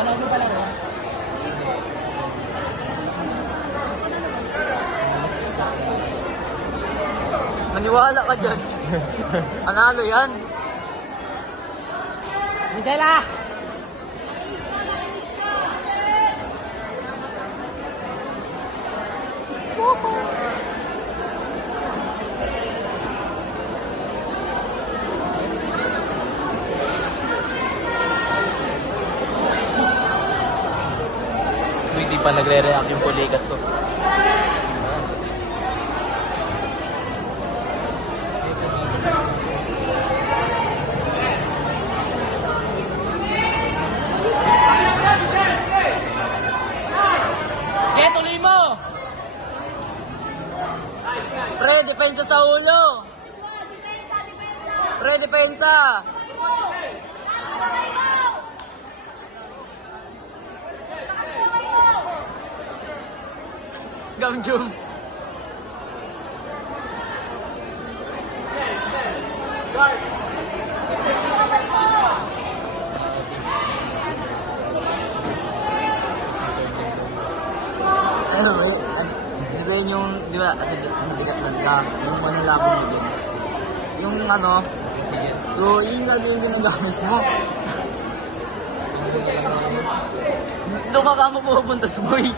Panood mo pa lang, ha? Maniwala ka dyan. Panalo yan. Gisela! Hindi pa nagre-react yung pulikat ko. Tuloy mo! Pre, depensa sa ulo! Pre, depensa! Gamjum! Ano ba yun? Yung, di ba, kasi bigat lang ka. Yung ano labong mo dun. Yung ano, so yun lagi yung ginagamit mo. Doon ka mo pupunta sa boy. Yung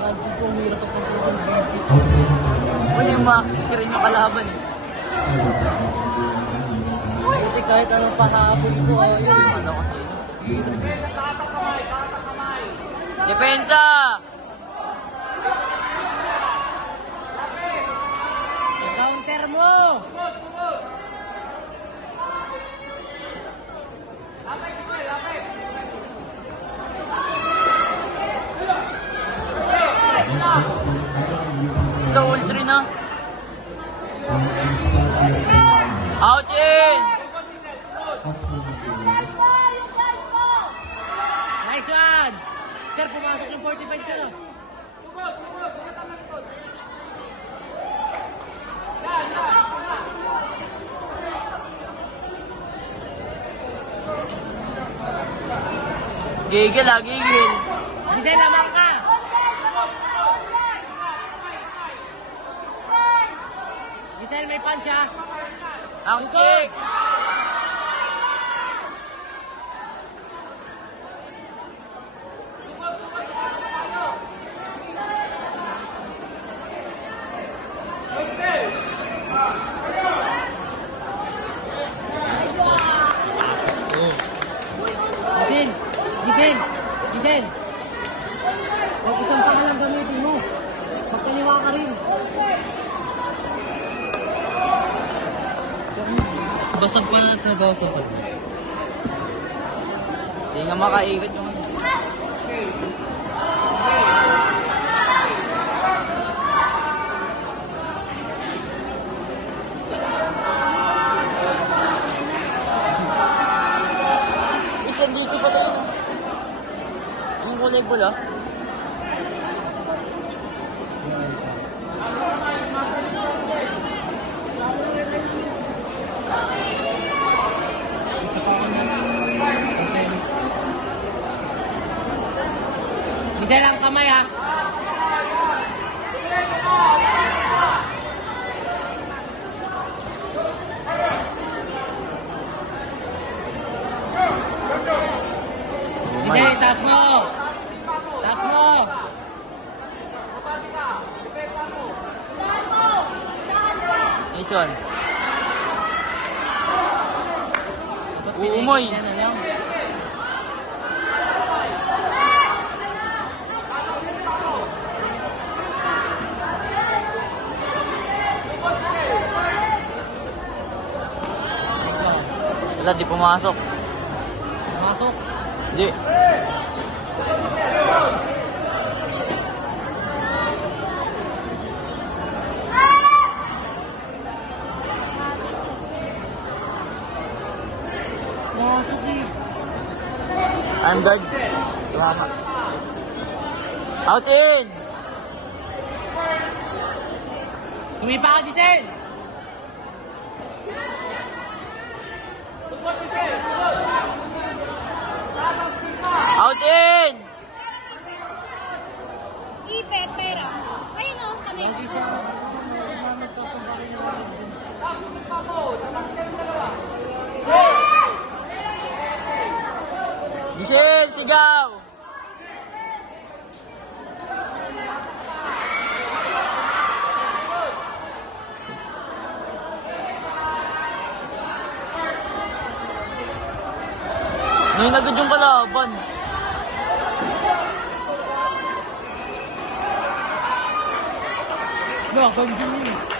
kasi kung hirap ako sa wala yung makikirin yung kalaban eh. Kasi kahit anong pahabol ko, yung ano kasi. Depensa! Counter mo! Ito, ultra na. Out in! Nice one! Sir, pumasok yung 45 sir. Gigil ah, gigil. Gisela, lamang ka! Giselle, may punch ha? Ang stick! Giselle! Giselle! Giselle! Huwag isang pa lang gamitin mo. Magkaliwa ka rin. Basag pa na ito, basag pa. Hindi nga makaikot yung ano. Isang dito pa tayo. Yung kulay pula. Giselle, ang kamay ha? Giselle, taas mo! Taas mo! Nice one. Umoy. Wala, di pumasok. Pumasok. Di. Pumasok eh. I'm guard. Tama. Out in! Sumipa ka, Giselle! Support, Giselle! Support! at pera. Ayun o, kami. Lagi siya namin kasabay na rin. Giselle, sigaw! Ngayon agad yung kalaban. Laban din yun.